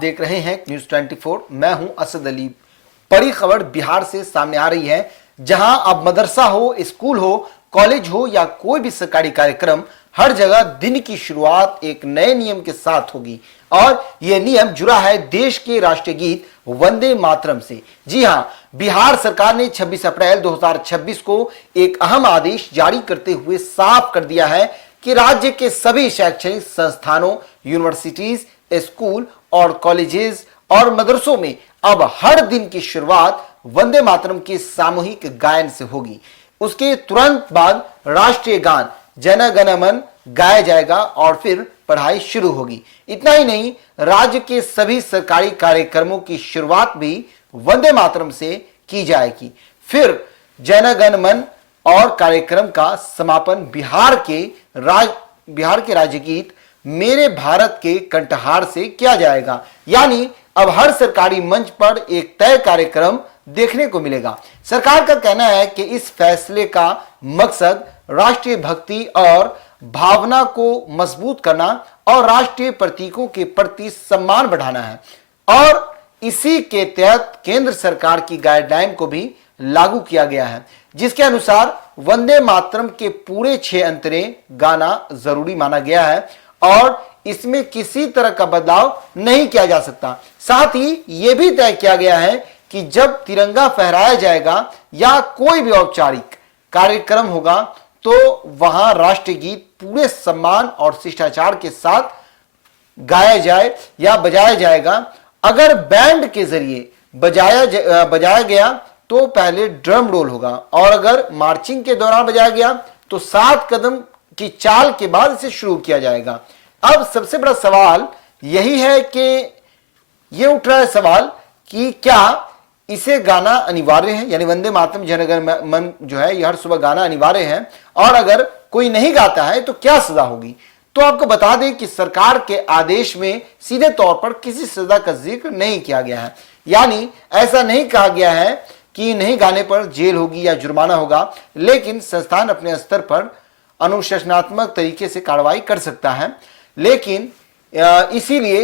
देख रहे हैं न्यूज 24। मैं हूं असद अली। बड़ी खबर बिहार से सामने आ रही है, जहां अब मदरसा हो, स्कूल हो, कॉलेज हो या कोई भी सरकारी कार्यक्रम, हर जगह दिन की शुरुआत एक नए नियम के साथ होगी। और यह नियम जुड़ा है देश के राष्ट्रीय गीत वंदे मातरम से। जी हां, बिहार सरकार ने 26 अप्रैल 2026 को एक अहम आदेश जारी करते हुए साफ कर दिया है कि राज्य के सभी शैक्षणिक संस्थानों, यूनिवर्सिटीज, स्कूल और कॉलेजेस और मदरसों में अब हर दिन की शुरुआत वंदे मातरम के सामूहिक गायन से होगी। उसके तुरंत बाद राष्ट्रीय गान जन गण मन गाया जाएगा और फिर पढ़ाई शुरू होगी। इतना ही नहीं, राज्य के सभी सरकारी कार्यक्रमों की शुरुआत भी वंदे मातरम से की जाएगी। फिर जन गण मन और कार्यक्रम का समापन बिहार के राज्य गीत मेरे भारत के कंठहार से किया जाएगा। यानी अब हर सरकारी मंच पर एक तय कार्यक्रम देखने को मिलेगा। सरकार का कहना है कि इस फैसले का मकसद राष्ट्रीय भक्ति और भावना को मजबूत करना और राष्ट्रीय प्रतीकों के प्रति सम्मान बढ़ाना है। और इसी के तहत केंद्र सरकार की गाइडलाइन को भी लागू किया गया है, जिसके अनुसार वंदे मातरम के पूरे 6 अंतरे गाना जरूरी माना गया है और इसमें किसी तरह का बदलाव नहीं किया जा सकता। साथ ही यह भी तय किया गया है कि जब तिरंगा फहराया जाएगा या कोई भी औपचारिक कार्यक्रम होगा तो वहां राष्ट्रीय गीत पूरे सम्मान और शिष्टाचार के साथ गाया जाए या बजाया जाएगा। अगर बैंड के जरिए बजाया गया तो पहले ड्रम रोल होगा और अगर मार्चिंग के दौरान बजाया गया तो 7 कदम की चाल के बाद इसे शुरू किया जाएगा। अब सबसे बड़ा सवाल यही है कि यह उठ रहा है सवाल कि क्या इसे गाना अनिवार्य है, यानी वंदे मातरम जन गण मन जो है यह हर सुबह गाना अनिवार्य है, और अगर कोई नहीं गाता है तो क्या सजा होगी। तो आपको बता दें कि सरकार के आदेश में सीधे तौर पर किसी सजा का जिक्र नहीं किया गया है। यानी ऐसा नहीं कहा गया है कि नहीं गाने पर जेल होगी या जुर्माना होगा, लेकिन संस्थान अपने स्तर पर अनुशासनात्मक तरीके से कार्रवाई कर सकता है। लेकिन इसीलिए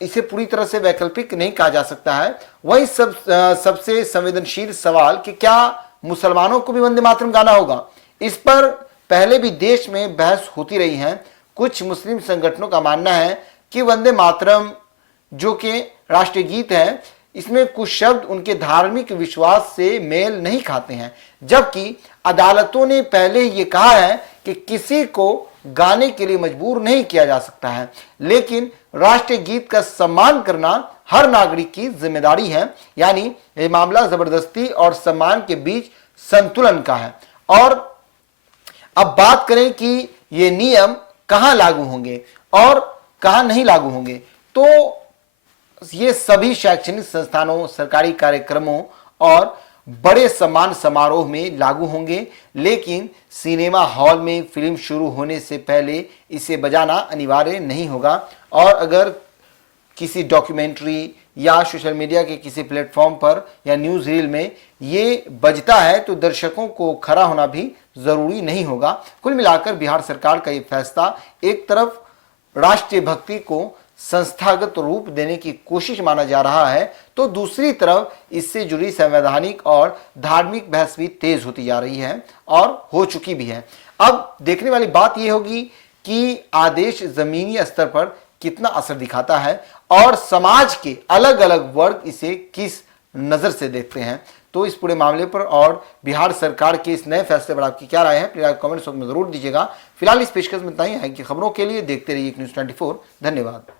इसे पूरी तरह से वैकल्पिक नहीं कहा जा सकता है। वही सबसे संवेदनशील सवाल कि क्या मुसलमानों को भी वंदे मातरम गाना होगा, इस पर पहले भी देश में बहस होती रही है। कुछ मुस्लिम संगठनों का मानना है कि वंदे मातरम जो कि राष्ट्रीय गीत है, इसमें कुछ शब्द उनके धार्मिक विश्वास से मेल नहीं खाते हैं, जबकि अदालतों ने पहले यह कहा है कि किसी को गाने के लिए मजबूर नहीं किया जा सकता है। लेकिन राष्ट्रीय गीत का सम्मान करना हर नागरिक की जिम्मेदारी है। यानी यह मामला जबरदस्ती और सम्मान के बीच संतुलन का है। और अब बात करें कि ये नियम कहां लागू होंगे और कहां नहीं लागू होंगे, तो ये सभी शैक्षणिक संस्थानों, सरकारी कार्यक्रमों और बड़े सम्मान समारोह में लागू होंगे। लेकिन सिनेमा हॉल में फिल्म शुरू होने से पहले इसे बजाना अनिवार्य नहीं होगा। और अगर किसी डॉक्यूमेंट्री या सोशल मीडिया के किसी प्लेटफॉर्म पर या न्यूज रील में ये बजता है तो दर्शकों को खड़ा होना भी जरूरी नहीं होगा। कुल मिलाकर बिहार सरकार का ये फैसला एक तरफ राष्ट्रीय भक्ति को संस्थागत रूप देने की कोशिश माना जा रहा है, तो दूसरी तरफ इससे जुड़ी संवैधानिक और धार्मिक बहस भी तेज होती जा रही है और हो चुकी भी है। अब देखने वाली बात यह होगी कि आदेश जमीनी स्तर पर कितना असर दिखाता है और समाज के अलग अलग वर्ग इसे किस नजर से देखते हैं। तो इस पूरे मामले पर और बिहार सरकार के इस नए फैसले पर आपकी क्या राय है, प्लीज कमेंट्स में जरूर दीजिएगा। फिलहाल इस पेशकश में इतना ही है कि खबरों के लिए देखते रहिए न्यूज 24। धन्यवाद।